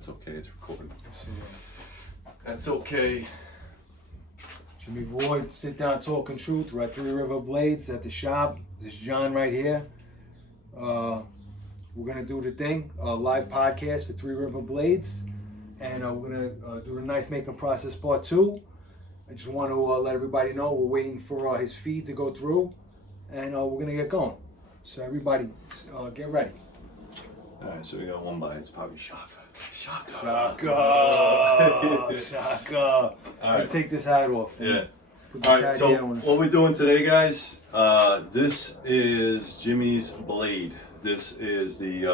That's okay. It's recording. That's okay. JimmyVoid Sit Down Talking Truth. We're at RiverBlades at the shop. This is John right here. We're gonna do the thing, a live podcast for RiverBlades, and we're gonna do the knife making process part 2. I just want to let everybody know we're waiting for his feed to go through, and we're gonna get going. So everybody, get ready. All right, so we got one bite. It's probably Shaka. Shaka. All right, take this hat off. Yeah. Put this All right, hat so down. what we're doing today, guys, this is Jimmy's blade. This is the,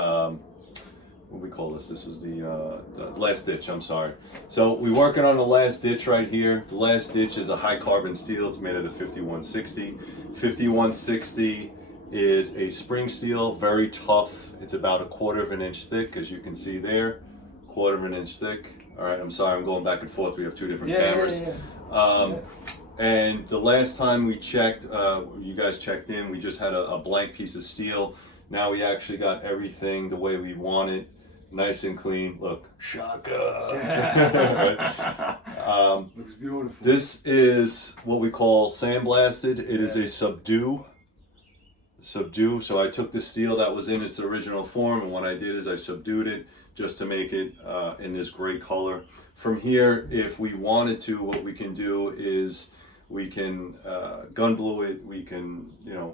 what we call this? This was the last ditch, I'm sorry. So we're working on the last ditch right here. The last ditch is a high carbon steel. It's made out of 5160. 5160 is a spring steel, very tough. It's about 1/4 of an inch thick, as you can see there, 1/4 of an inch thick. All right, I'm sorry, I'm going back and forth. We have two different cameras. And the last time we checked, you guys checked in, we just had a blank piece of steel. Now we actually got everything the way we want it, nice and clean. Look, Shaka. Looks beautiful. This is what we call sandblasted. It is a subdue. So I took the steel that was in its original form, and what I did is I subdued it just to make it in this gray color. From here, if we wanted to, what we can do is we can gun blue it. We can,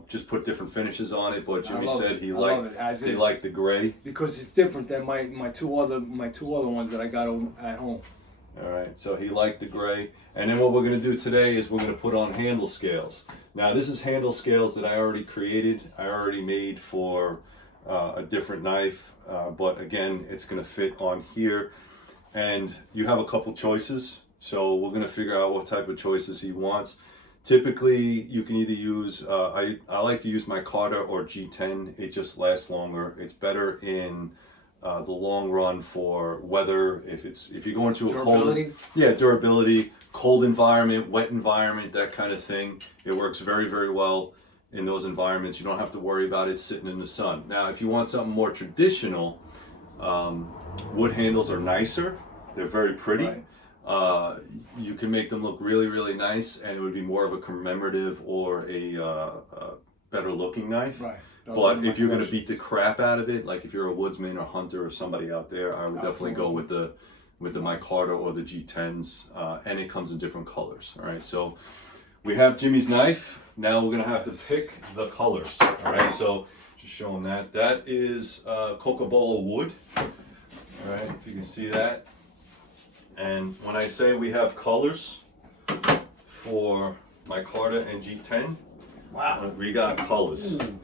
just put different finishes on it. But Jimmy said he liked the gray because it's different than my two other ones that I got at home. All right, so he liked the gray. And then what we're going to do today is we're going to put on handle scales. Now this is handle scales that I already created. I already made for a different knife, but again, it's going to fit on here. And you have a couple choices, so we're going to figure out what type of choices he wants. Typically, you can either use, I like to use my Carter or G10. It just lasts longer. It's better in the long run for weather. If you go into a durability? Durability, cold environment, wet environment, that kind of thing. It works very, very well in those environments. You don't have to worry about it sitting in the sun. Now, if you want something more traditional, wood handles are nicer. They're very pretty. Right. You can make them look really, really nice, and it would be more of a commemorative or a better looking knife. Right. But if you're going to beat the crap out of it, like if you're a woodsman or hunter or somebody out there, I would definitely go with the micarta or the G10s, and it comes in different colors. All right, so we have Jimmy's knife. Now we're going to have to pick the colors. All right, so just showing that. That is Cocobolo wood. All right, if you can see that. And when I say we have colors for micarta and G10, wow, we got colors. Ooh.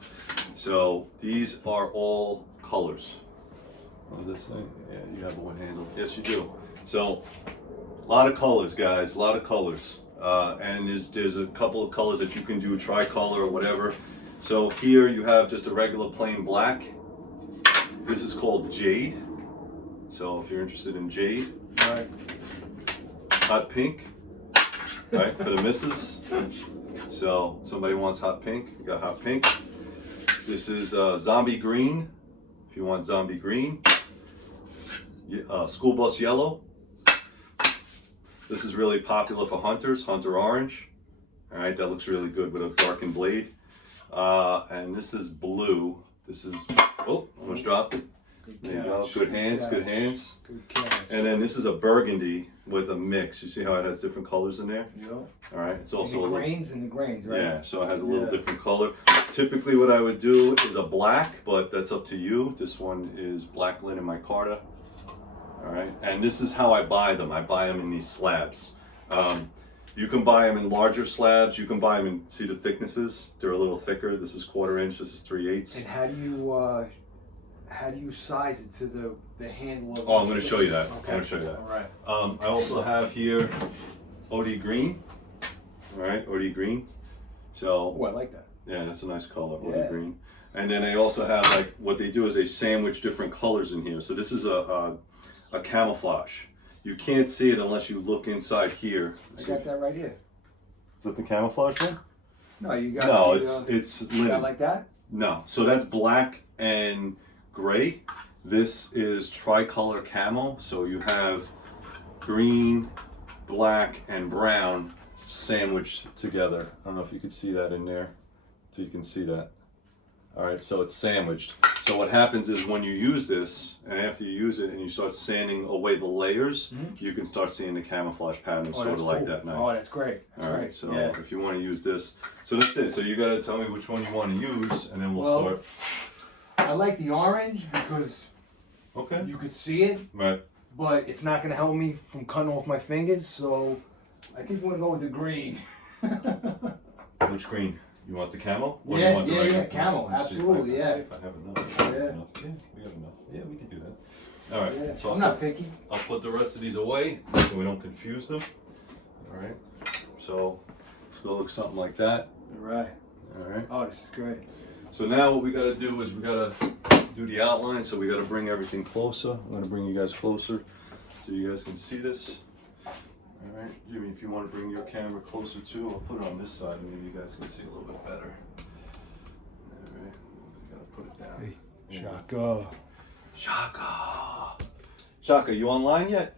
So these are all colors. What does that say? Yeah, you have a wood handle. Yes, you do. So a lot of colors, guys. A lot of colors. And there's a couple of colors that you can do, tricolor or whatever. So here you have just a regular plain black. This is called jade. So if you're interested in jade, right. Hot pink, right, for the missus. So somebody wants hot pink, you got hot pink. This is zombie green, if you want zombie green. School bus yellow. This is really popular for hunters, hunter orange. All right, that looks really good with a darkened blade. And this is blue. This is, oh, almost dropped it. There you go, good hands, good hands. Good catch. And then this is a burgundy with a mix. You see how it has different colors in there? Yeah. All right, it's also the grains, right? Yeah, so it has a little different color. Typically what I would do is a black, but that's up to you. This one is black linen micarta. All right, and this is how I buy them. I buy them in these slabs. You can buy them in larger slabs. You can buy them in, see the thicknesses? They're a little thicker. This is 1/4 inch, this is 3/8. And how do you size it to the handle of? Oh, I'm going to show you that. Okay. I'm going to show you that. All right. I also have here OD green. All right, OD green. So. Oh, I like that. Yeah, that's a nice color, OD green. And then they also have, like, what they do is they sandwich different colors in here. So this is a camouflage. You can't see it unless you look inside here. I got that right here. Is that the camouflage one? No, you got. No, it's linen. Like that? No, so that's black and gray. This is tricolor camo, so you have green, black, and brown sandwiched together. I don't know if you can see that in there, so you can see that. All right, so it's sandwiched. So what happens is when you use this, and after you use it and you start sanding away the layers, you can start seeing the camouflage pattern sort of like that knife. Oh, that's great. That's All right, great. so Yeah. if you want to use this, so that's it. So you got to tell me which one you want to use, and then we'll start. I like the orange because Okay. you could see it, Right. but it's not going to help me from cutting off my fingers. So I think we're going to go with the green. Which green? You want the camo? Or Yeah, you want the yeah, regular? yeah, camo, Let's see if absolutely, let's yeah. see if I have enough. Yeah. Enough. Yeah, we have enough. Yeah, we can do that. All right. Yeah. So I'm not picky. I'll put the rest of these away so we don't confuse them. All right. So it's gonna look something like that. All right. All right. Oh, this is great. So now what we gotta do is we gotta do the outline. So we gotta bring everything closer. I'm gonna bring you guys closer so you guys can see this. All right, Jimmy, if you want to bring your camera closer too, I'll put it on this side. Maybe you guys can see a little bit better. All right, we gotta put it down. Hey, Shaka. Shaka. Shaka, you online yet?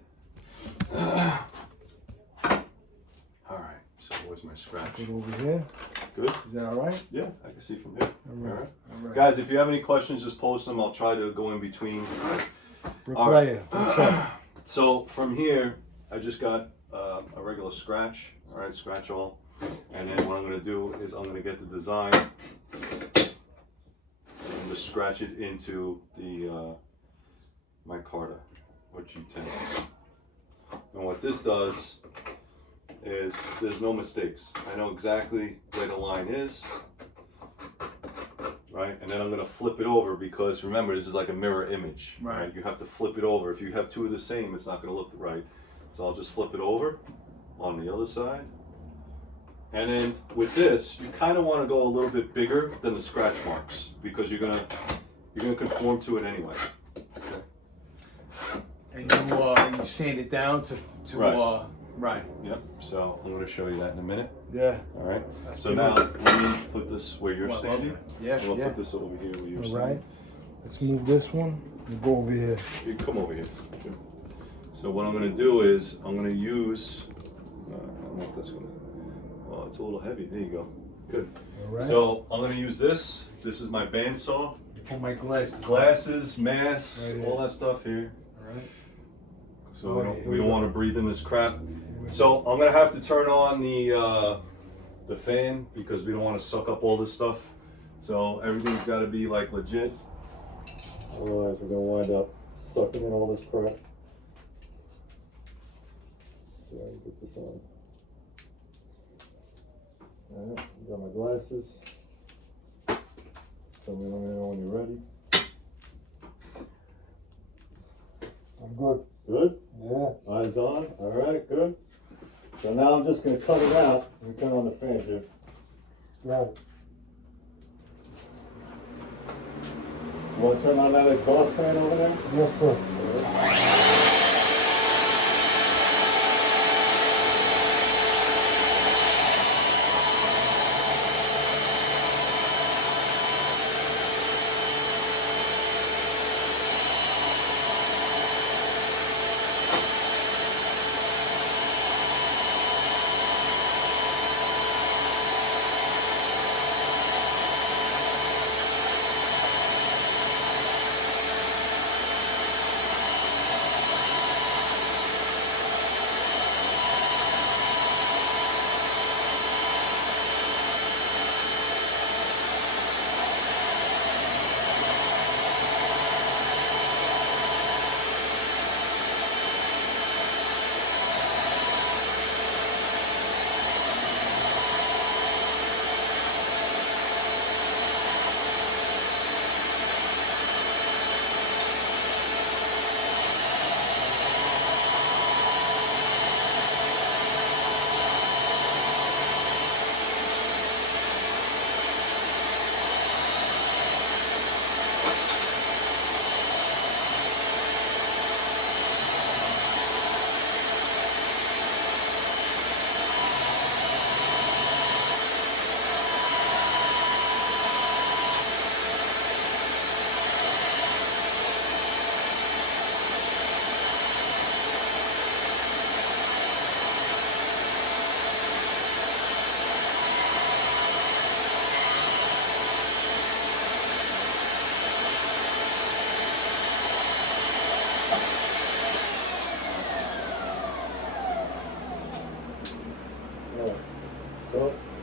All right. So where's my scratch? Put it over here. Good. Is that all right? Yeah, I can see from here. All right. All right. Guys, if you have any questions, just post them. I'll try to go in between. Bricklayer. What's up? So from here, I just got a regular scratch. All right, scratch all. And then what I'm going to do is I'm going to get the design and just scratch it into the micarta or G10. And what this does is there's no mistakes. I know exactly where the line is. Right, and then I'm gonna flip it over because remember this is like a mirror image. Right. You have to flip it over. If you have two of the same, it's not gonna look right. So I'll just flip it over on the other side. And then with this, you kind of want to go a little bit bigger than the scratch marks because you're gonna conform to it anyway. Okay. And you sand it down to Right. right. Yep. So I'm gonna show you that in a minute. Yeah. All right. That's So now let me put this where you're standing. Yeah. We'll Yeah. put this over here where you're All standing. right. Let's move this one and go over here. You come over here. So what I'm going to do is I'm going to use, I don't know if that's going to, oh, it's a little heavy. There you go. Good. All right. So I'm going to use this. This is my bandsaw. Put my glasses. Glasses, masks, Right here. all that stuff here. All right. So we don't want to breathe in this crap. So I'm going to have to turn on the fan because we don't want to suck up all this stuff. So everything's got to be like legit. Otherwise we're going to wind up sucking in all this crap. So I can get this on. Alright, got my glasses. Tell me let me know when you're ready. I'm good. Good? Yeah. Eyes on. Alright, good. So now I'm just going to cut it out. Let me turn on the fan here. Right. You want to turn on that exhaust fan over there? Yes, sir.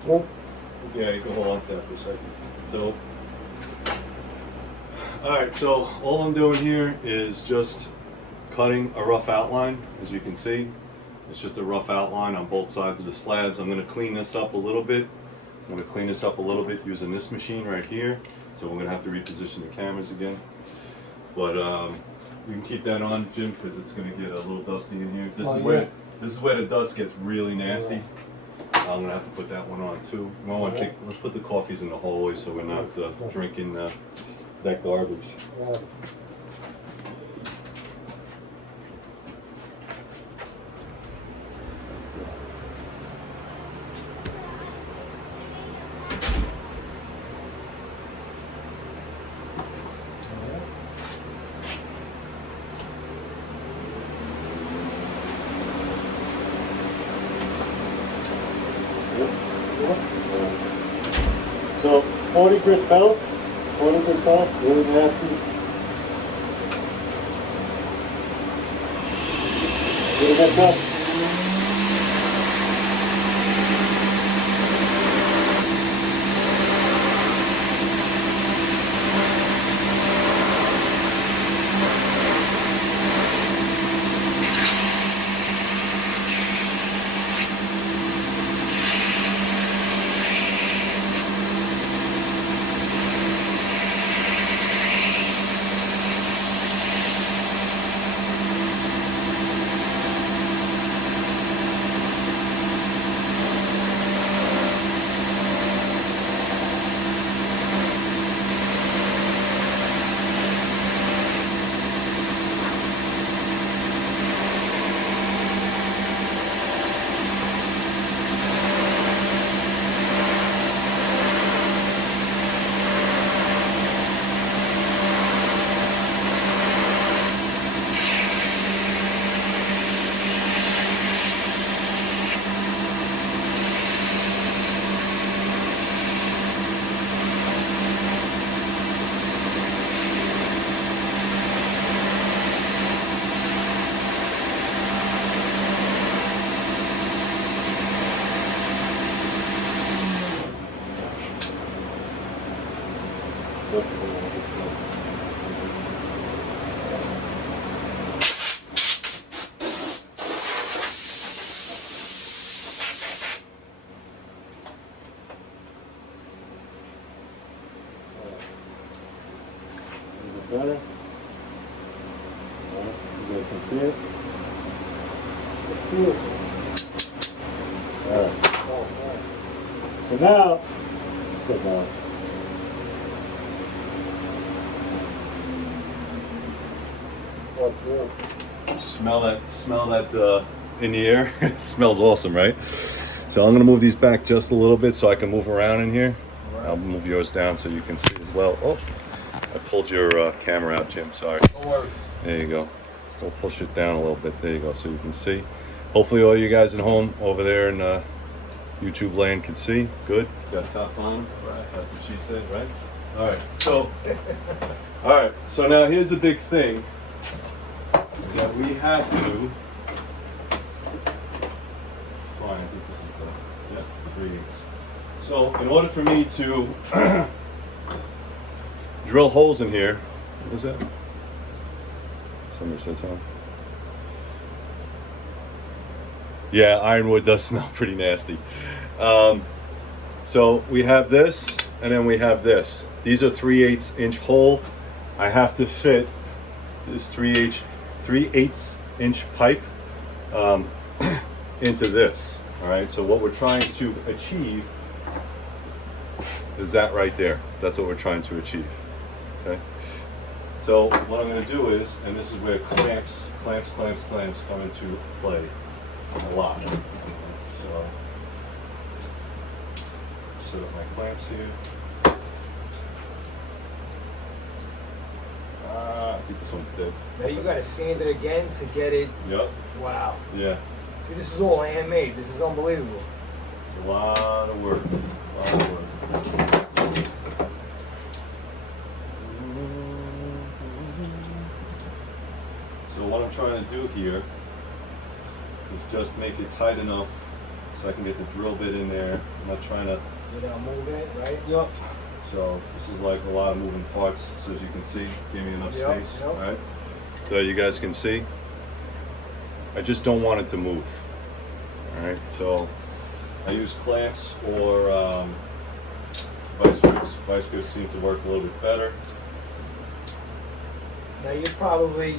Yeah, you can hold on to that for a second. So, alright, so all I'm doing here is just cutting a rough outline, as you can see. It's just a rough outline on both sides of the slabs. I'm going to clean this up a little bit. I'm going to clean this up a little bit using this machine right here. So we're going to have to reposition the cameras again. But you can keep that on, Jim, because it's going to get a little dusty in here. This is where the dust gets really nasty. I'm going to have to put that one on too. Let's put the coffees in the hallway so we're not drinking that garbage. So 40 grit belt, really nasty. Did it get done? Better. Alright, you guys can see it. Alright. So now, sit down. Smell that in the air. It smells awesome, right? So I'm gonna move these back just a little bit so I can move around in here. I'll move yours down so you can see as well. Oh, I pulled your camera out, Jim. Sorry. No worries. There you go. We'll push it down a little bit. There you go, so you can see. Hopefully, all you guys at home over there in YouTube land can see. Good. Got top on. Right. That's what she said, right? All right. So now here's the big thing: is that we have to. Fine. I think this is the 3/8. So in order for me to drill holes in here, what was that? Somebody said something. Yeah, ironwood does smell pretty nasty. So we have this, and then we have this. These are 3/8 inch hole. I have to fit this 3/8 inch pipe into this. All right. So what we're trying to achieve is that right there. That's what we're trying to achieve. Okay. So what I'm going to do is, and this is where clamps come into play a lot. So set up my clamps here. I think this one's dead. Now you gotta sand it again to get it. Yep. Wow. Yeah. See, this is all handmade. This is unbelievable. It's a lot of work. So what I'm trying to do here is just make it tight enough so I can get the drill bit in there. I'm not trying to. Without moving, right? Yep. So this is like a lot of moving parts. So as you can see, give me enough Yep, space. yep. All right. So you guys can see. I just don't want it to move. All right. So I use clamps or vice grips. Vice grips seem to work a little bit better. Now you're probably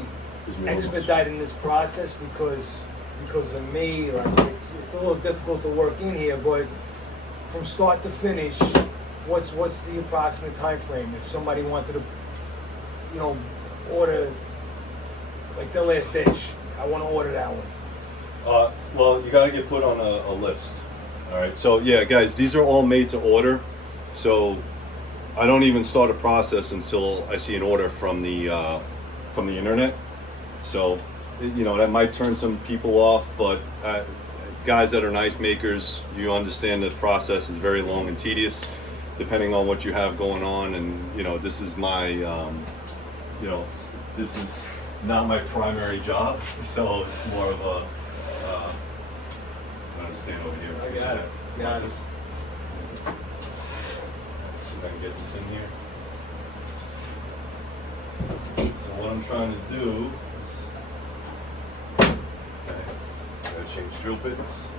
Gives me a little- expediting this process because of me. Like it's a little difficult to work in here, but from start to finish, what's the approximate time frame if somebody wanted to, you know, order like the last dish? I want to order that one. Well, you got to get put on a list. All right. So yeah, guys, these are all made to order. So I don't even start a process until I see an order from the internet. So you know that might turn some people off, but guys that are knife makers, you understand the process is very long and tedious, depending on what you have going on. And you know, this is my, this is not my primary job, so it's more of a. I'm gonna stand over here. I got it. Got it. Let's see if I can get this in here. So what I'm trying to do is, okay, gotta change drill bits.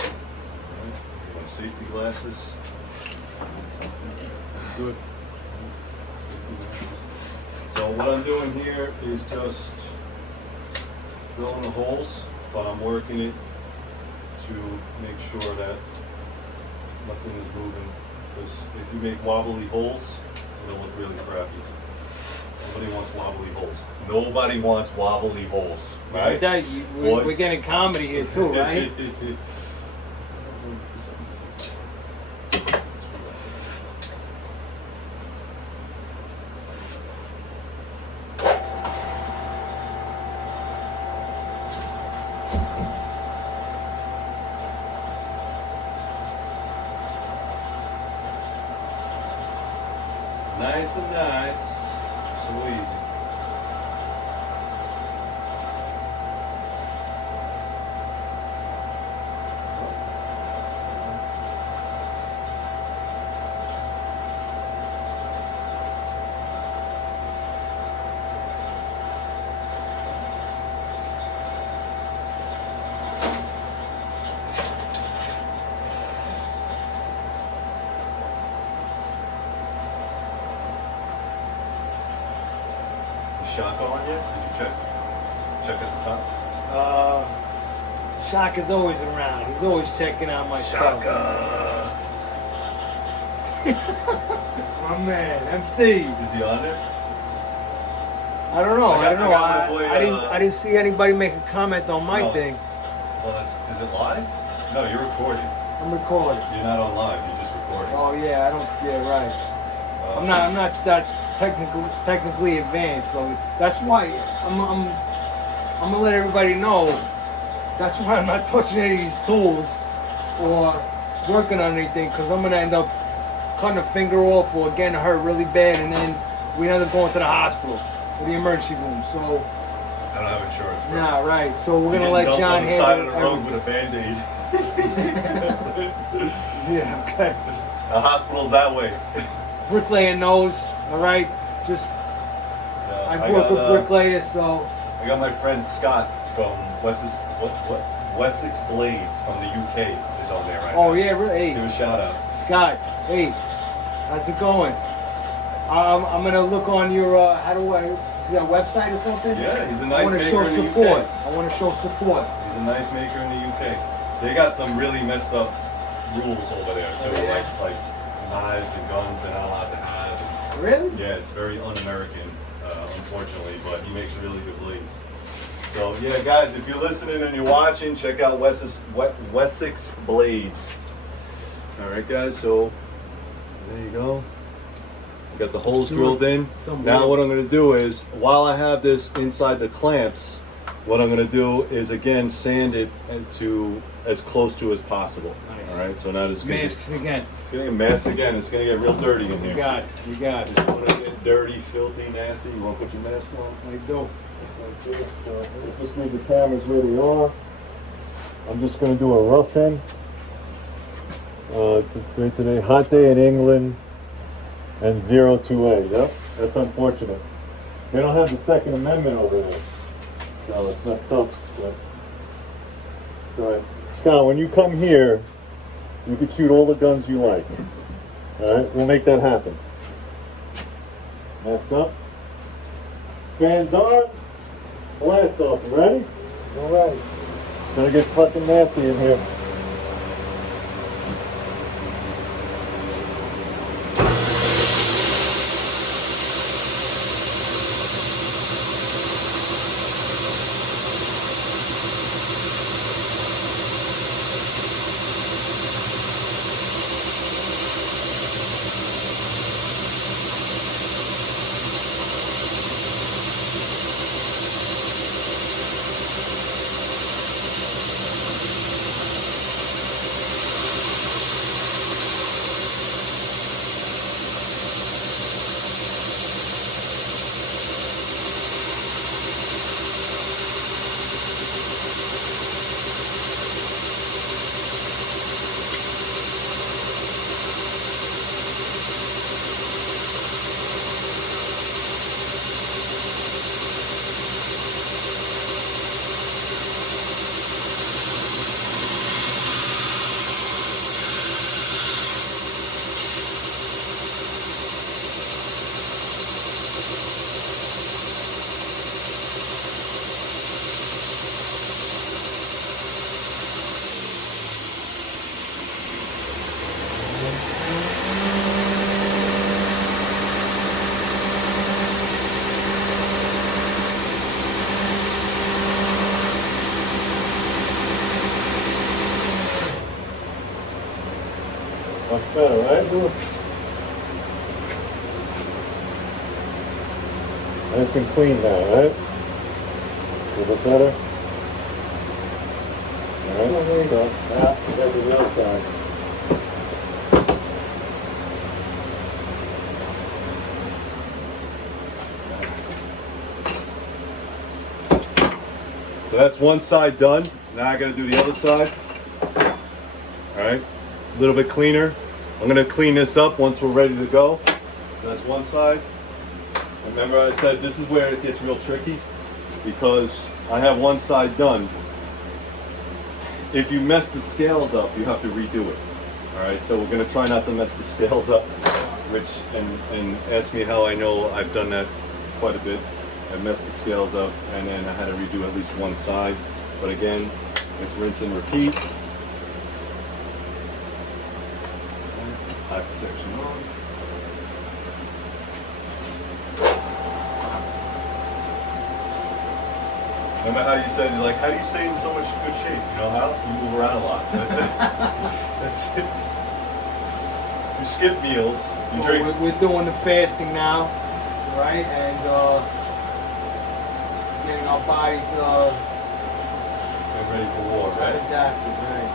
Alright, my safety glasses. Good. So what I'm doing here is just drilling the holes, but I'm working it to make sure that nothing is moving. Because if you make wobbly holes, it'll look really crappy. Nobody wants wobbly holes. Nobody wants wobbly holes, right? We're getting comedy here too, right? Nice and nice. So easy. Shock on yet? Did you check at the top? Shock is always around. He's always checking out my stuff. My man, MC. Is he on there? I don't know. I got my boy, I didn't see anybody make a comment on my No. thing. Well, is it live? No, you're recording. I'm recording. You're not on live. You're just recording. Oh yeah, I don't. Yeah, right. I'm not that technically advanced, so that's why I'm gonna let everybody know. That's why I'm not touching any of these tools or working on anything, because I'm gonna end up cutting a finger off or getting hurt really bad, and then we end up going to the hospital or the emergency room. So I don't have insurance. Bro. nah, right. So we're gonna You're let getting John dumped on the side of handle the road with a Band-Aid. That's it. Yeah, okay. The hospital's that way. Bricklayer knows. All right, just I work with bricklayers, so. I got my friend Scott from Wessex Blades from the UK is on there right now. Oh yeah, really. Hey. Give a shout out. Scott, hey, how's it going? I'm gonna look on your, how do I, is that a website or something? Yeah, he's a I knife want to maker show in the support. UK. I want to show support. He's a knife maker in the UK. They got some really messed up rules over there too, Oh, yeah? like knives and guns they're not allowed to have. Really? Yeah, it's very un-American, unfortunately, but he makes really good blades. So yeah, guys, if you're listening and you're watching, check out Wessex Blades. All right, guys. So there you go. Got the holes drilled in. Now what I'm going to do is, while I have this inside the clamps, what I'm gonna do is again sand it to as close to as possible. Nice. All right, so now it's gonna Masks again. it's gonna get mess again. It's gonna get real dirty in here. You got it. You got it. It's gonna get dirty, filthy, nasty. You wanna put your mask on? I do. So just leave the cameras where they are. I'm just going to do a rough in. Great today, hot day in England, and 02A. Yep, that's unfortunate. They don't have the Second Amendment over there, so it's messed up. But it's all right. Scott, when you come here, you can shoot all the guns you like. All right, we'll make that happen. Masked up. Fans on. Blast off. You ready? All right. It's gonna get fucking nasty in here. Much better, right? Nice and clean now, right? A little bit better. Alright, so now we got the other side. So that's one side done. Now I gotta do the other side. All right, a little bit cleaner. I'm gonna clean this up once we're ready to go. So that's one side. Remember I said this is where it gets real tricky because I have one side done. If you mess the scales up, you have to redo it. All right, so we're gonna try not to mess the scales up. Rich and ask me how I know I've done that quite a bit. I messed the scales up and then I had to redo at least one side. But again, it's rinse and repeat. Eye protection on. Remember how you said, like, how do you stay in so much good shape? You know how? You move around a lot. That's it. That's it. You skip meals. You drink. We're doing the fasting now, right? And getting our bodies Get ready for war, right? adapted, right?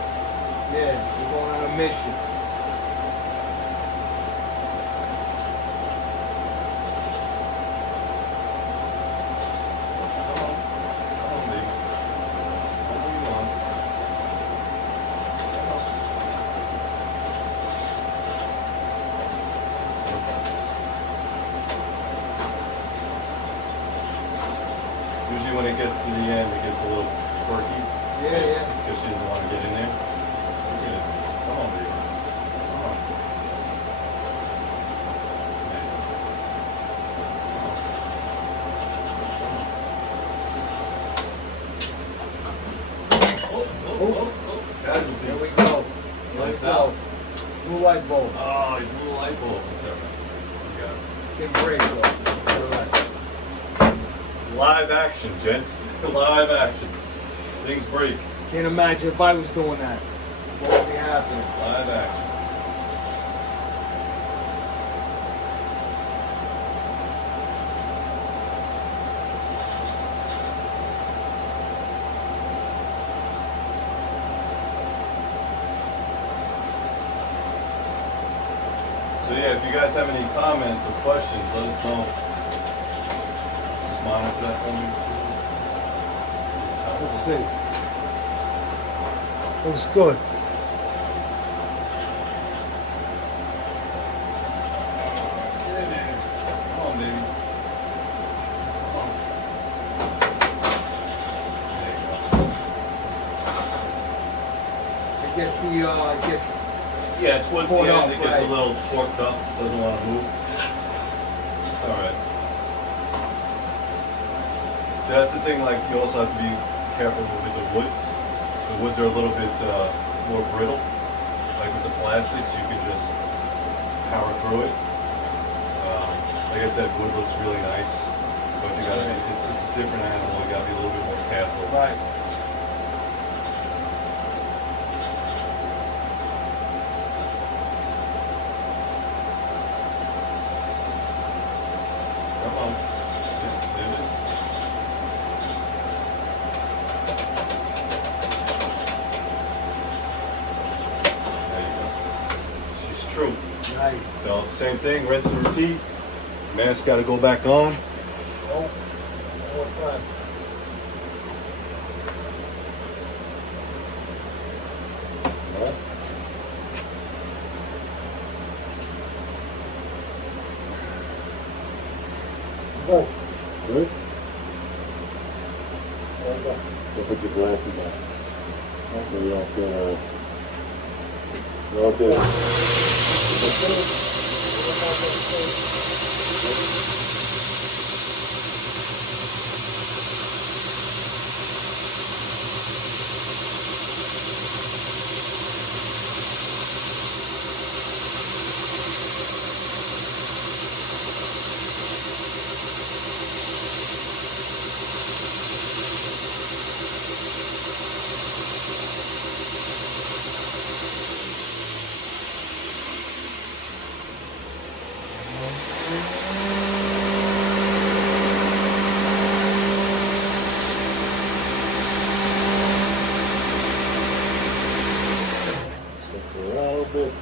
Yeah, we're going on a mission. Usually when it gets to the end, it gets a little quirky. Yeah. Because she doesn't want to get in there. Look at it. Come on, baby. Come on. Oh. Casualty. Here we go. Lights out. Blue light bulb. Oh, you blew a light bulb. What's up, man? You got it. Give break though. All right. Live action, gents. Live action. Things break. Can't imagine if I was doing that. What would be happening? Live action. So yeah, if you guys have any comments or questions, let us know. Just monitor that for me. Let's see. Looks good. Yeah, man. Come on, baby. Come on. There you go. I guess the gets. Yeah, towards the Pull it end up, it gets a right. little torqued up, doesn't want to move. It's alright. So that's the thing, like you also have to be careful with the woods. The woods are a little bit more brittle. Like with the plastics, you can just power through it. Like I said, wood looks really nice, but you gotta be, it's a different animal, you gotta be a little bit more careful. Right. Come on. Yeah, there it is. There you go. She's true. Nice. So same thing, rinse and repeat. Mask got to go back on. Oh, one more time. Good. Good? There you go. Go put your glasses on. So you don't get you don't get switch it around a little bit.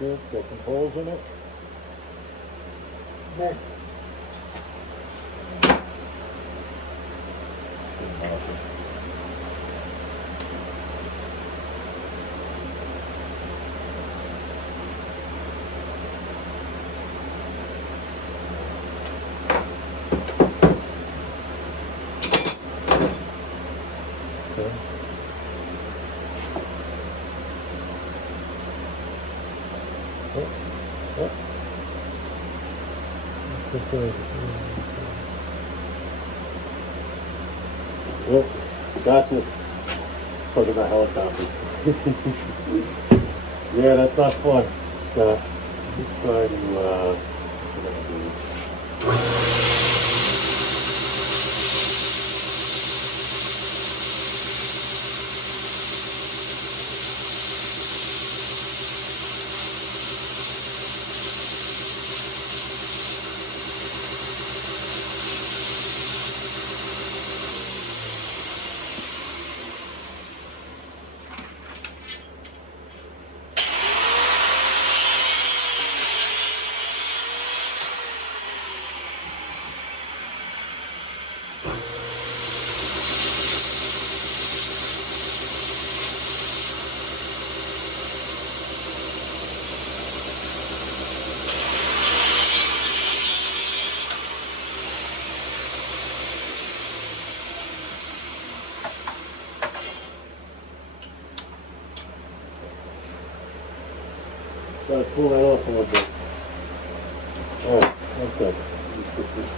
Good. It's got some holes in it. There. Shouldn't happen. Okay. Oh, oh. Yep, gotcha. Talking about helicopters. Yeah, that's not fun, Scott. Let me try to, see if I can do this. to pull that off a little bit. Alright, one second. Let me put this.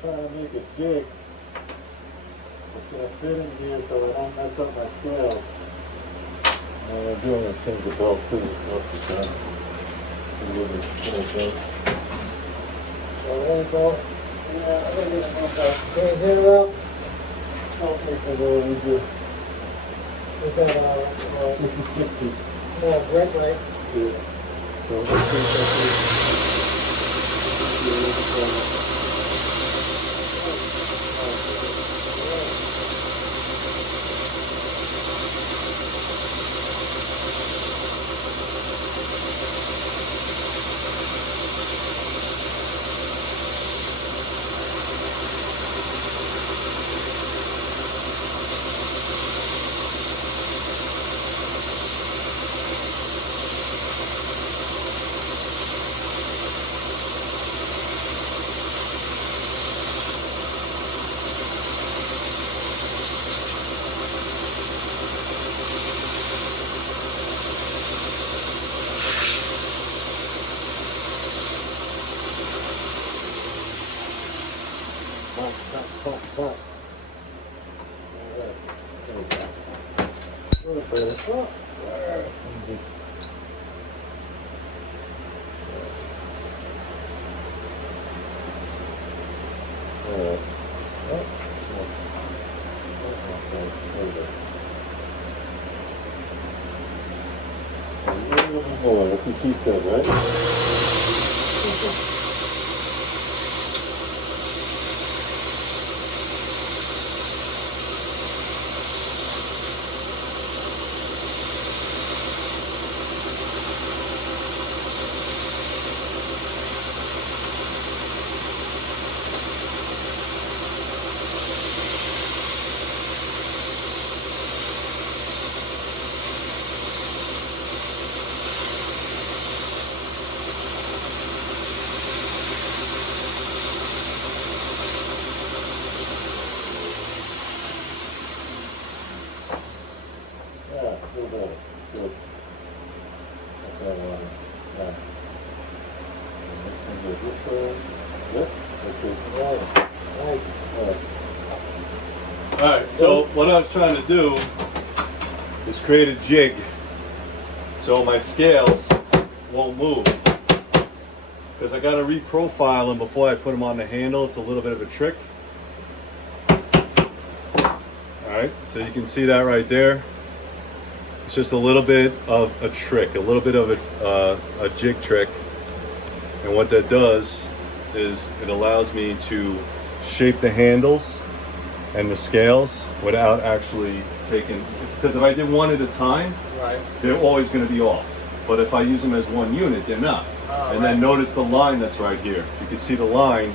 Trying to make a jig that's going to fit in here so I don't mess up my scales. And I'm doing a change of belt too. This belt is done. A little bit. So there you go. Yeah, I'm going to get a chain here up. Oh, makes it a little easier. We got this is 60. Small brick, right? Yeah. So let's see more. That's what she said, right? Good. That's what I wanted. Yeah. And this one goes this way. Yep, that's it. Alright, so what I was trying to do is create a jig so my scales won't move. Because I got to reprofile them before I put them on the handle. It's a little bit of a trick. Alright, so you can see that right there. It's just a little bit of a trick, a little bit of a jig trick. And what that does is it allows me to shape the handles and the scales without actually taking, because if I did one at a time, Right. they're always going to be off. But if I use them as one unit, they're not. And then notice the line that's right here. You can see the line.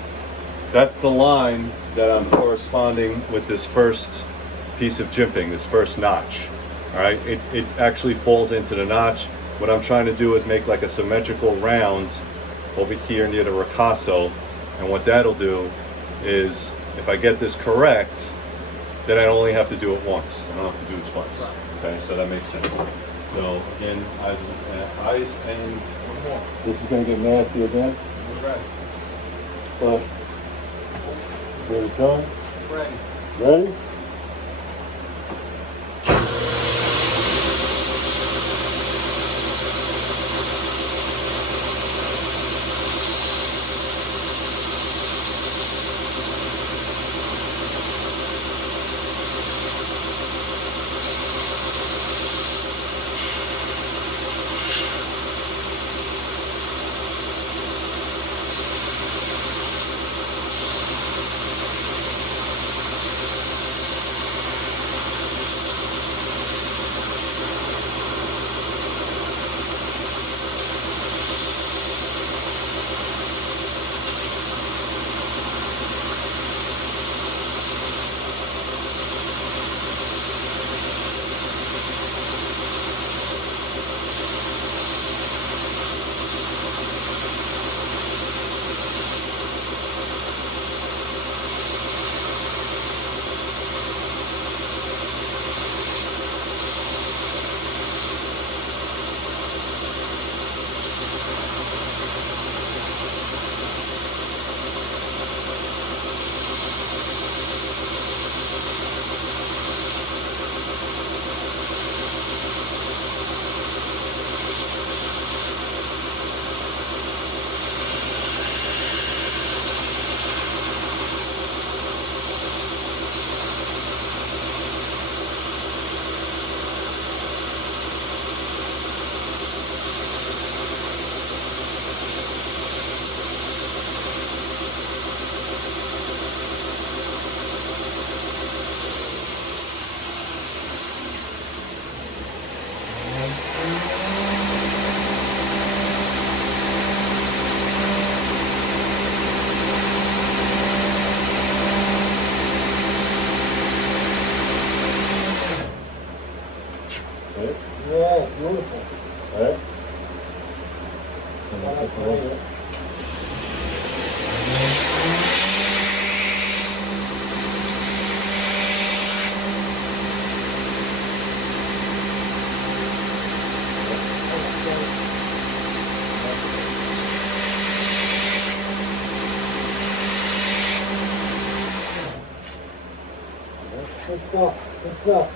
That's the line that I'm corresponding with this first piece of jimping, this first notch. All right, it actually falls into the notch. What I'm trying to do is make like a symmetrical round over here near the ricasso. And what that'll do is, if I get this correct, then I only have to do it once. I don't have to do it twice. Okay, so that makes sense. So again, eyes and this is gonna get nasty again. Ready. But get it done. Ready. Ready? Right? Yeah, beautiful. Right? Good stuff. Good stuff.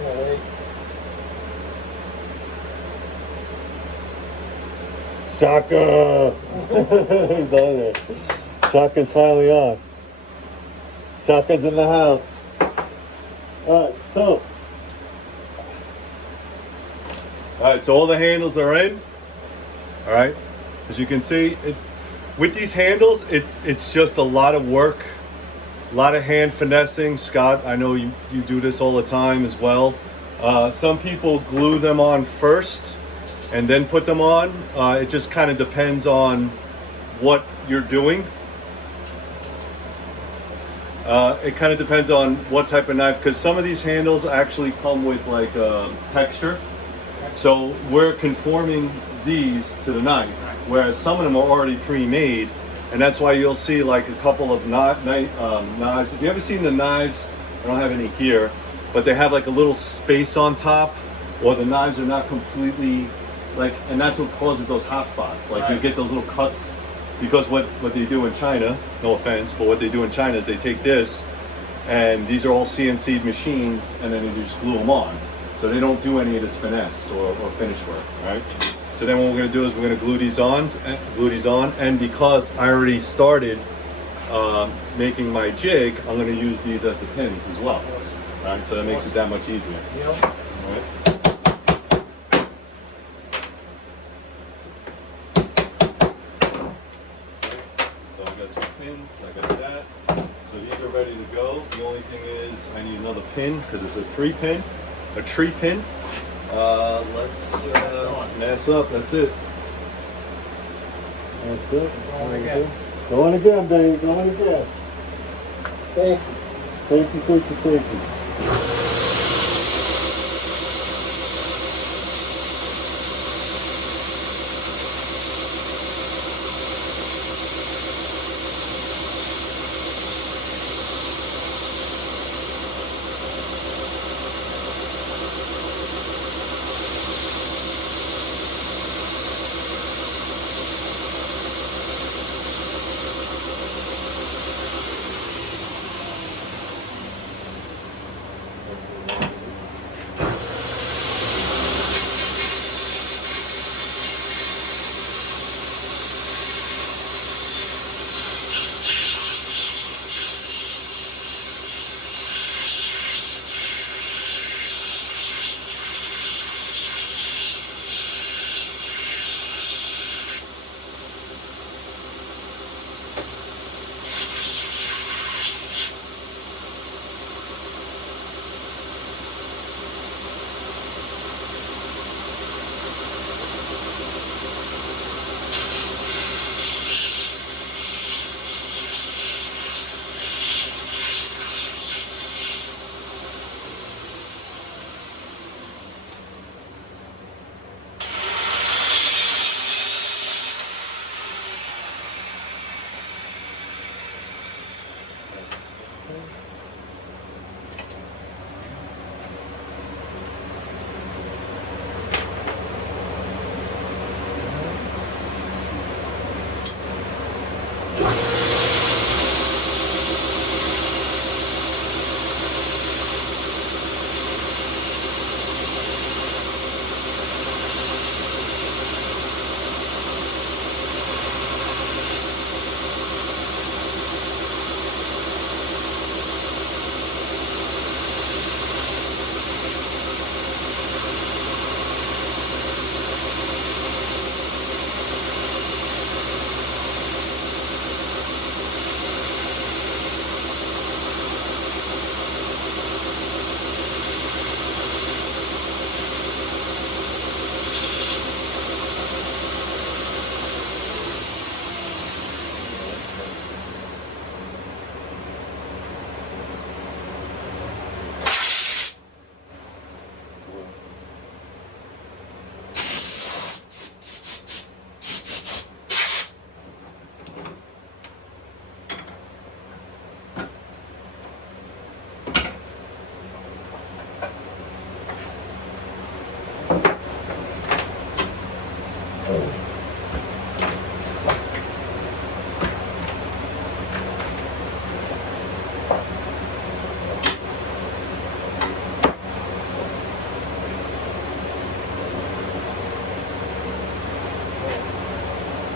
Yeah, wait. Shaka! He's on there. Shaka's finally on. Shaka's in the house. Alright, so all the handles are in. Alright. As you can see, with these handles, it's just a lot of work. A lot of hand finessing. Scott, I know you do this all the time as well. Some people glue them on first and then put them on. It just kind of depends on what you're doing. It kind of depends on what type of knife, because some of these handles actually come with like texture. So we're conforming these to the knife, whereas some of them are already pre-made, and that's why you'll see like a couple of knives. If you ever seen the knives, I don't have any here, but they have like a little space on top, or the knives are not completely like, and that's what causes those hot spots. Like you get those little cuts, because what they do in China, no offense, but what they do in China is they take this, and these are all CNC'd machines, and then they just glue them on. so they don't do any of this finesse or finish work, right? So then what we're gonna do is we're gonna glue these on, and because I already started making my jig, I'm gonna use these as the pins as well, right? So that makes it that much easier. Yep. All right. So I got 2 pins, I got that. So these are ready to go. The only thing is I need another pin because it's a 3-pin, a tree pin. Let's mess up, that's it. That's good. Going again. Going again, baby. Going again. Safety. Safety, safety, safety.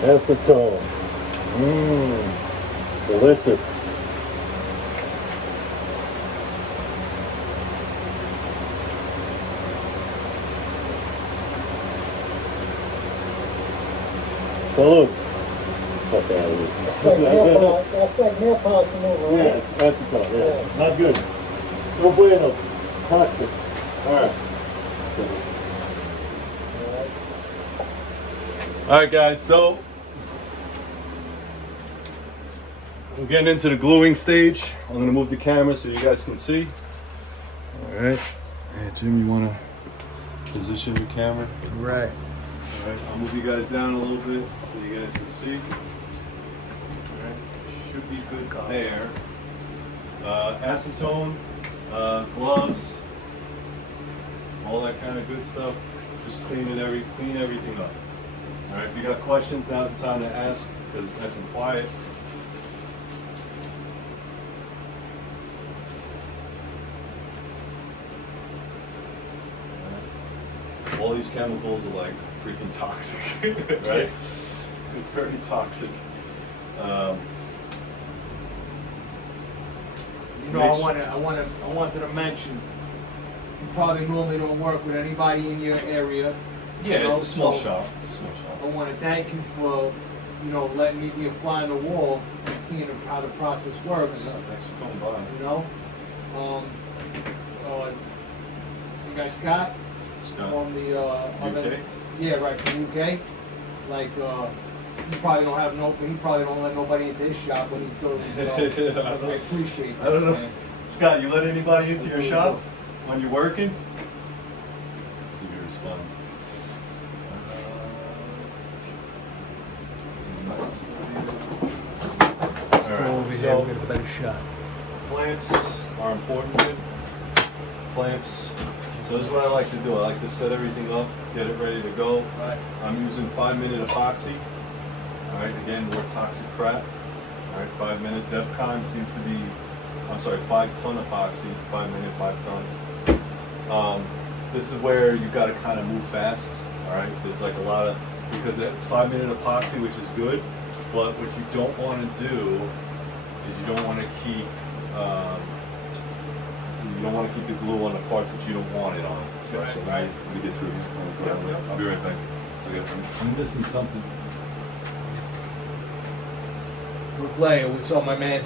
Acetone. Delicious. Salute. Fuck out of here. That's like hair polish removal, right? Yes, acetone, yes. Not good. No bueno. Toxic. Alright. Alright guys, so we're getting into the gluing stage. I'm gonna move the camera so you guys can see. Alright. Hey Jim, you wanna position the camera? Right. Alright, I'll move you guys down a little bit so you guys can see. Alright, should be good there. Acetone, gloves, all that kind of good stuff. Just clean everything up. Alright, if you got questions, now's the time to ask because it's nice and quiet. all these chemicals are like freaking toxic, right? It's very toxic. You know, I wanted to mention, you probably normally don't work with anybody in your area. Yeah, you know, it's a small so shop. It's a small shop. I want to thank you for, you know, letting me be a fly on the wall and seeing how the process works. Thanks for coming by. You know, you guys Scott Scott. from the other, UK? yeah, right, from UK. Like, he probably don't have no, he probably don't let nobody into his shop when he's building. So I really appreciate that. I don't know. Man. Scott, you let anybody into your shop when you're working? Let's see if he responds. Alright, so get a better shot. clamps are important. Clamps. So this is what I like to do. I like to set everything up, get it ready to go. Right. I'm using 5-minute epoxy. Alright, again, more toxic crap. Alright, 5-minute. DEFCON seems to be, 5-ton epoxy. 5-minute, 5-ton. This is where you got to kind of move fast. Alright, there's like a lot of, because it's 5-minute epoxy, which is good, but what you don't want to do is you don't want to keep, the glue on the parts that you don't want it on. Okay, Right. so now let me get through here. Yep. I'll be right back. I'm missing something. Good player. What's up, my man?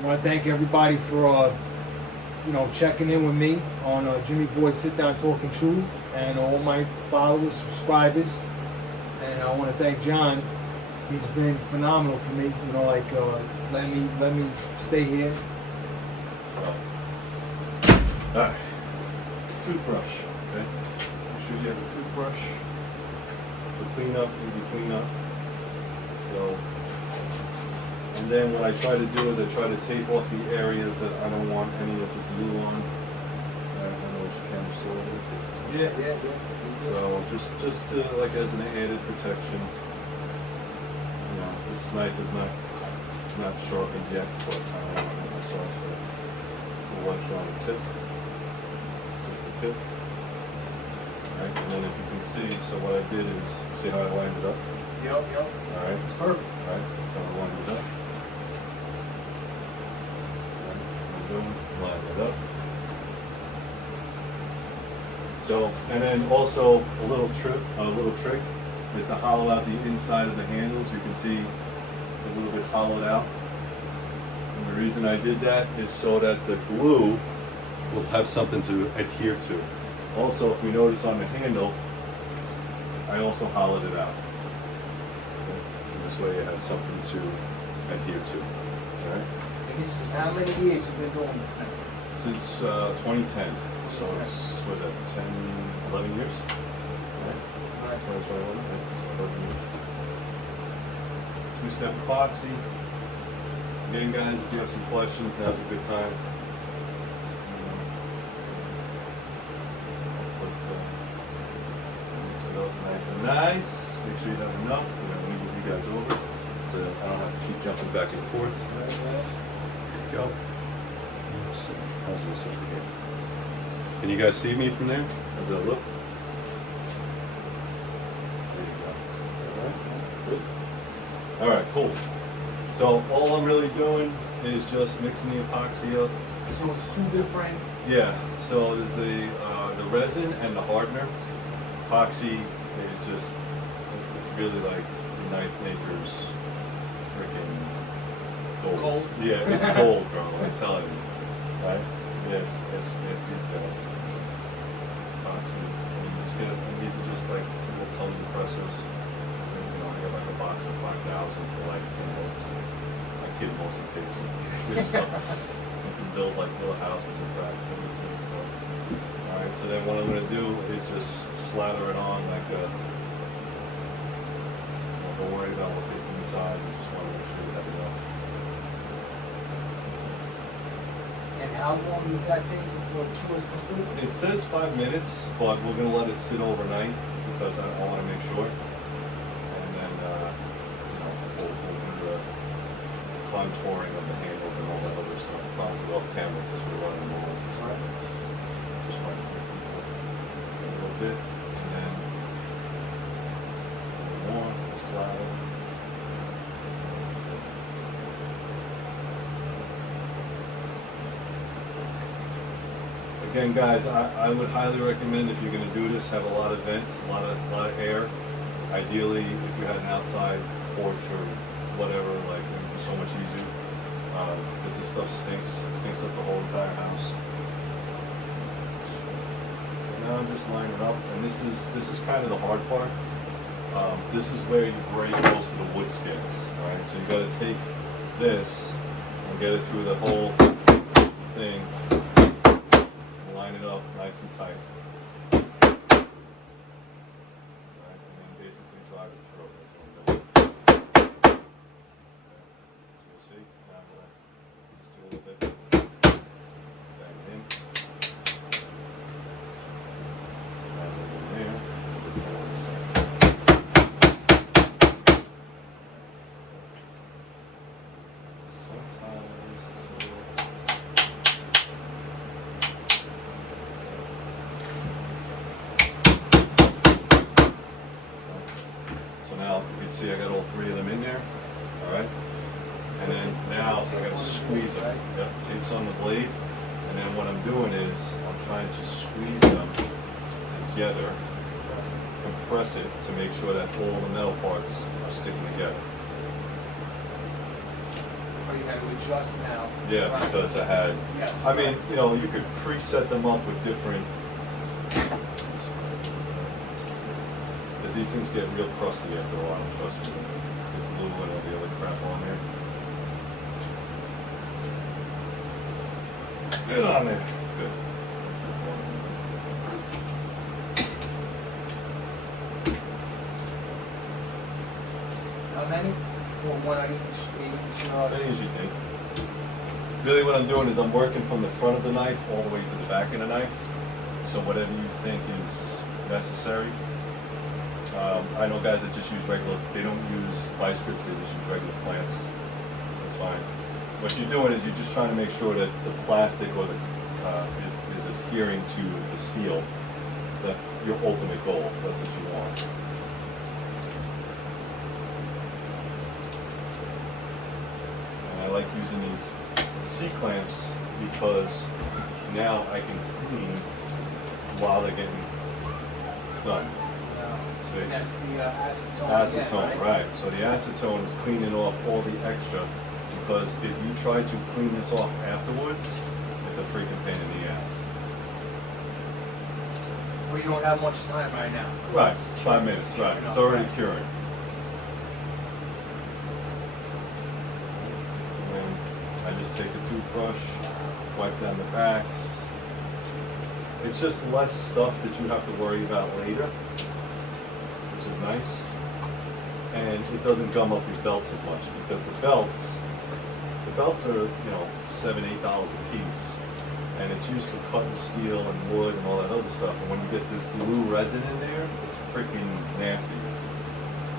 I want to thank everybody for, you know, checking in with me on JimmyVoid Sit Down Talking True, and all my followers, subscribers. And I want to thank John. He's been phenomenal for me. You know, like let me stay here. Alright. Toothbrush. Okay. Make sure you have a toothbrush for cleanup, easy cleanup. So, and then what I try to do is I try to tape off the areas that I don't want any of the glue on. I don't know what you can sort of. Yeah. So just to, like, as an added protection. You know, this knife is not sharpened yet, but I don't want it. That's why I put a wedge on the tip. Just the tip. Alright, and then if you can see, so what I did is, see how I lined it up? Yep. Alright, It's perfect. alright, that's how I lined it up. Alright, that's what I'm doing, line it up. So, and then also a little trick is to hollow out the inside of the handles. You can see it's a little bit hollowed out. And the reason I did that is so that the glue will have something to adhere to. Also, if we notice on the handle, I also hollowed it out. Okay? So this way you have something to adhere to. Alright? And this is how many years you've been doing this thing? Since 2010. So it's, was it 10, 11 years? Right? 2021, right? So 11 years. Two-step epoxy. Again, guys, if you have some questions, now's a good time. Mix it up nice and nice. Make sure you have enough. Let me move you guys over so I don't have to keep jumping back and forth. There you go. Let's see. How's this over here? Can you guys see me from there? How's that look? There you go. Alright, good. Alright, cool. So all I'm really doing is just mixing the epoxy up. So it's two different. Yeah, so there's the resin and the hardener. Epoxy is just, it's really like the knife maker's freaking gold. Yeah, it's gold, bro, I'm telling you. Right? Yes, these guys. Epoxy. And you just get, and these are just like little tone compressors. And, you know, I got like a box of 5,000 for like $10. I kid, most of the tapes. So you can build like little houses and crap and everything. So, alright, so then what I'm gonna do is just slather it on like a, don't worry about what gets inside, you just wanna make sure you have enough. And how long does that take before it cures completely? It says 5 minutes, but we're gonna let it sit overnight because I wanna make sure. And then, you know, we'll do the contouring of the handles and all that other stuff. Probably off camera because we're running them all. Right. Just fine. bit, and then more, slide. Again, guys, I would highly recommend if you're going to do this, have a lot of vent, a lot of air. Ideally, if you had an outside porch or whatever, like it would be so much easier. Because this stuff stinks. It stinks up the whole entire house. So now I'm just lining it up, and this is kind of the hard part. This is where you break most of the wood skims. All right, so you got to take this and get it through the whole thing. Line it up nice and tight. Right, and then basically drive it through. That's what I'm doing. So you'll see, now I'm going to just do a little bit. Bang it in. Bang it in there. Get some on the side. Sometimes it's a little. Now you can see I got all three of them in there, all right? And then now I got to squeeze them. Yep, tape's on the blade. And then what I'm doing is I'm trying to squeeze them together, compress it to make sure that all the metal parts are sticking together. Oh, you had to adjust now. Yeah, Right. because I had, Yes. I mean, you know, you could preset them up with different, because these things get real crusty after a while, trust me. The glue and all the other crap on there. Get on there. Good. That's the one. How many? Or one on each Many as you think. Really what I'm doing is I'm working from the front of the knife all the way to the back of the knife. So whatever you think is necessary. I know guys that just use regular, they don't use vice grips, they just use regular clamps. That's fine. What you're doing is you're just trying to make sure that the plastic or the is adhering to the steel. That's your ultimate goal. That's what you want. And I like using these C-clamps because now I can clean while they're getting done. See? And that's the acetone. Acetone, again, right. So the acetone is cleaning off all the extra, because if you try to clean this off afterwards, it's a freaking pain in the ass. Well, you don't have much time right now. Right, it's 5 minutes, right. It's already curing. And I just take the toothbrush, wipe down the backs. It's just less stuff that you have to worry about later, which is nice. And it doesn't gum up your belts as much, because the belts are, you know, $7, $8 a piece. And it's used for cutting steel and wood and all that other stuff. And when you get this blue resin in there, it's freaking nasty.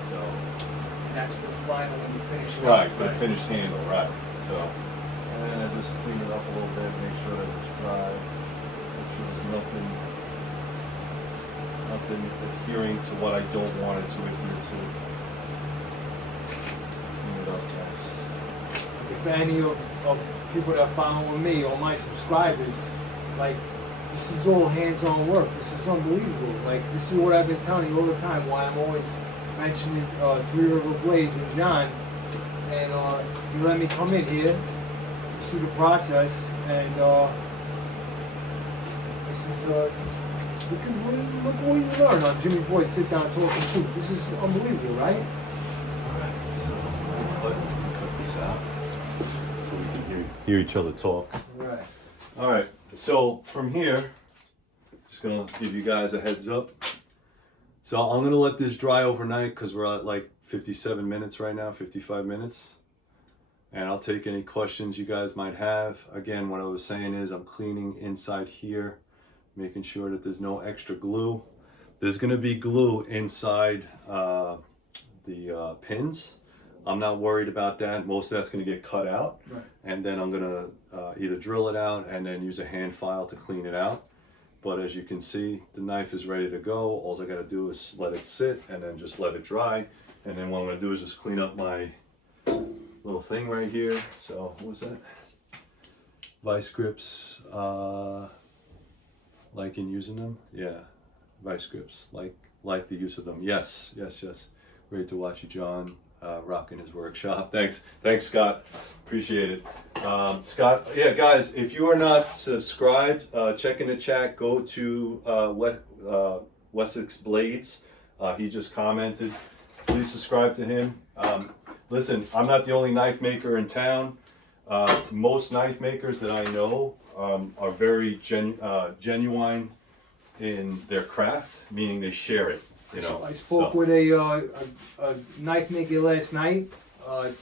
So. And that's for the final when you finish it. Right, for the finished handle, right. So, and then I just clean it up a little bit, make sure that it's dry, make sure there's nothing adhering to what I don't want it to adhere to. Clean it up, guys. If any of people that follow me or my subscribers, like, this is all hands-on work. This is unbelievable. Like, this is what I've been telling you all the time, why I'm always mentioning RiverBlades and John. And you let me come in here to see the process, and this is look what you learn on JimmyVoid Sit Down Talk and Shoot. This is unbelievable, right? Alright, so cut this out so we can hear each other talk. Right. Alright, so from here, just gonna give you guys a heads up. So I'm gonna let this dry overnight because we're at like 57 minutes right now, 55 minutes. And I'll take any questions you guys might have. Again, what I was saying is I'm cleaning inside here, making sure that there's no extra glue. There's gonna be glue inside the pins. I'm not worried about that. Most of that's gonna get cut out. Right. And then I'm gonna either drill it out and then use a hand file to clean it out. But as you can see, the knife is ready to go. All I gotta do is let it sit and then just let it dry. And then what I'm gonna do is just clean up my little thing right here. So what was that? Vice grips, like in using them? Yeah, vice grips, like the use of them. Yes. Great to watch you, John, rocking his workshop. Thanks, Scott. Appreciate it. Scott, yeah, guys, if you are not subscribed, check in the chat. Go to Wessex Blades. He just commented. Please subscribe to him. Listen, I'm not the only knife maker in town. Most knife makers that I know are very genuine in their craft, meaning they share it. You know, I spoke with a knife maker last night.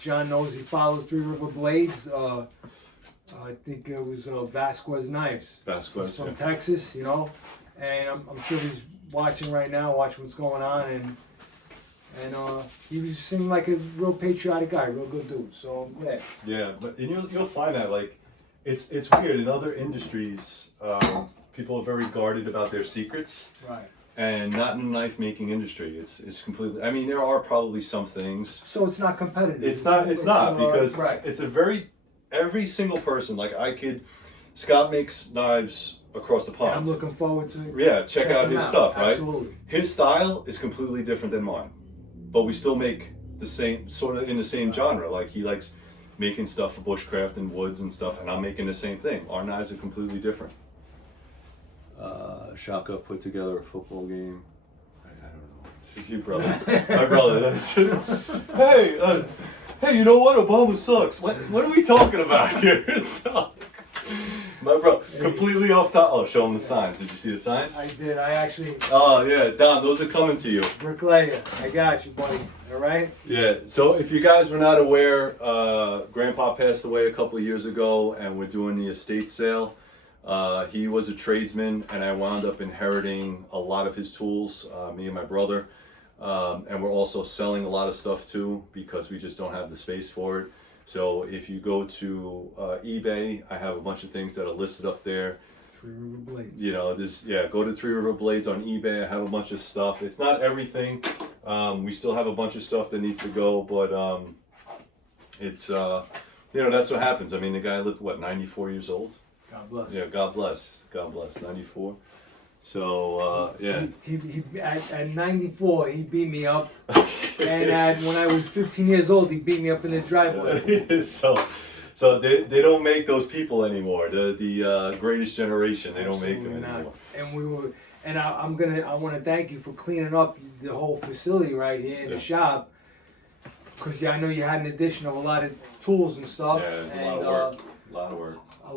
John knows he follows Three River Blades. I think it was Vasquez Knives. Vasquez from yeah. Texas, you know, and I'm sure he's watching right now, watching what's going on, and he was seeming like a real patriotic guy, real good dude. So I'm glad. Yeah, but and you'll find that like it's weird in other industries. People are very guarded about their secrets. Right. And not in the knife making industry. It's completely. I mean, there are probably some things. So it's not competitive. It's not because right. it's every single person. Like Scott makes knives across the pond. I'm looking forward to. Yeah, check out his stuff. Right. Absolutely. His style is completely different than mine, but we still make the same sort of in the same genre. Like he likes making stuff for bushcraft and woods and stuff, and I'm making the same thing. Our knives are completely different. Shaka put together a football game. I don't know. It's you, brother. My brother. That's just, hey, you know what? Obama sucks. What are we talking about here? My bro, completely off top. Oh, show him the signs. Did you see the signs? I did. I actually. Oh yeah, Don. Those are coming to you. Bricklayer. I got you, buddy. All right. Yeah. So if you guys were not aware, Grandpa passed away a couple of years ago, and we're doing the estate sale. He was a tradesman, and I wound up inheriting a lot of his tools, me and my brother. And we're also selling a lot of stuff too, because we just don't have the space for it. So if you go to eBay, I have a bunch of things that are listed up there. Three River Blades. You know, go to Three River Blades on eBay. I have a bunch of stuff. It's not everything. We still have a bunch of stuff that needs to go, but it's, that's what happens. I mean, the guy lived, 94 years old? God bless. Yeah, God bless. 94. So, yeah. He at 94, he beat me up. And when I was 15 years old, he beat me up in the driveway. So they don't make those people anymore. The greatest generation, they don't make them anymore. And I want to thank you for cleaning up the whole facility right here in the shop. Because I know you had an addition of a lot of tools and stuff. Yeah, there's a lot of work. A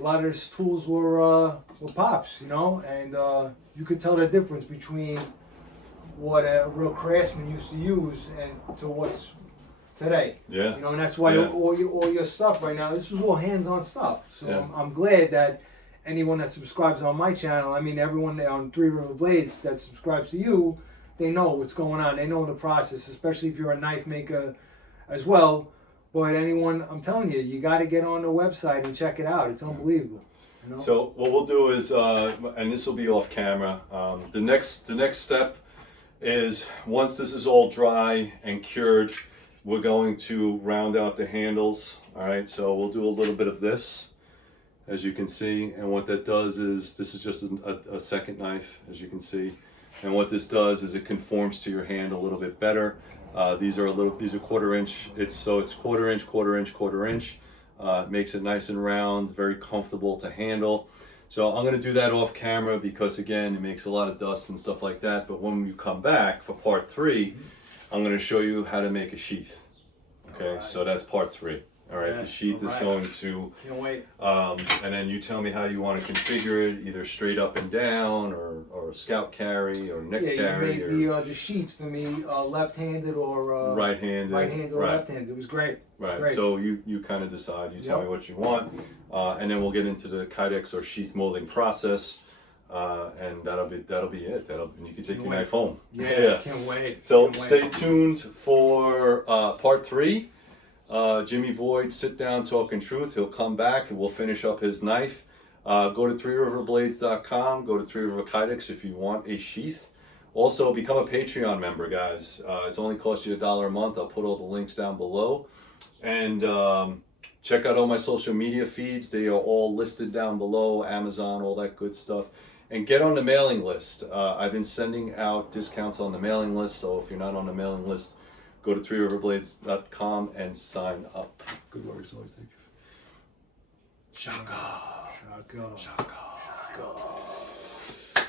lot of his tools were pops, you know, and you could tell the difference between what a real craftsman used to use and to what's today. Yeah. You know, and that's why all your stuff right now, this was all hands-on stuff. So I'm glad that anyone that subscribes on my channel, I mean everyone on Three River Blades that subscribes to you, they know what's going on. They know the process, especially if you're a knife maker as well. But anyone, I'm telling you, you got to get on the website and check it out. It's unbelievable. You know? So what we'll do is, and this will be off camera. The next step is once this is all dry and cured, we're going to round out the handles. All right. So we'll do a little bit of this, as you can see, and what that does is this is just a second knife, as you can see, and what this does is it conforms to your hand a little bit better. These are quarter inch. It's quarter inch. Makes it nice and round, very comfortable to handle. So I'm gonna do that off camera because again, it makes a lot of dust and stuff like that. But when you come back for part 3, I'm gonna show you how to make a sheath. Okay, right. So that's part 3. All right, the sheath is going to, can't wait. And then you tell me how you want to configure it, either straight up and down, or scalp carry, or neck carry. Yeah, you made the sheets for me, left-handed or right-handed. Right-handed or left-handed. It was great. Right. Great. So you kind of decide. You tell me what you want, and then we'll get into the kydex or sheath molding process, and that'll be it. And you can take your knife home. Yeah. Can't wait. So stay tuned for part 3. JimmyVoid Sit Down Talking Truth. He'll come back and we'll finish up his knife. Go to 3riverblades.com. Go to 3River Kydex if you want a sheath. Also, become a Patreon member, guys. It's only cost you $1 a month. I'll put all the links down below. And check out all my social media feeds. They are all listed down below. Amazon, all that good stuff. And get on the mailing list. I've been sending out discounts on the mailing list. So if you're not on the mailing list, go to 3riverblades.com and sign up. Good work as always. Thank you. Shaka.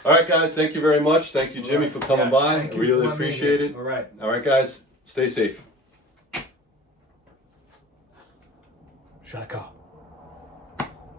All right, guys. Thank you very much. Thank you, Jimmy, for coming by. I really appreciate it. All right. All right, guys. Stay safe. Shaka.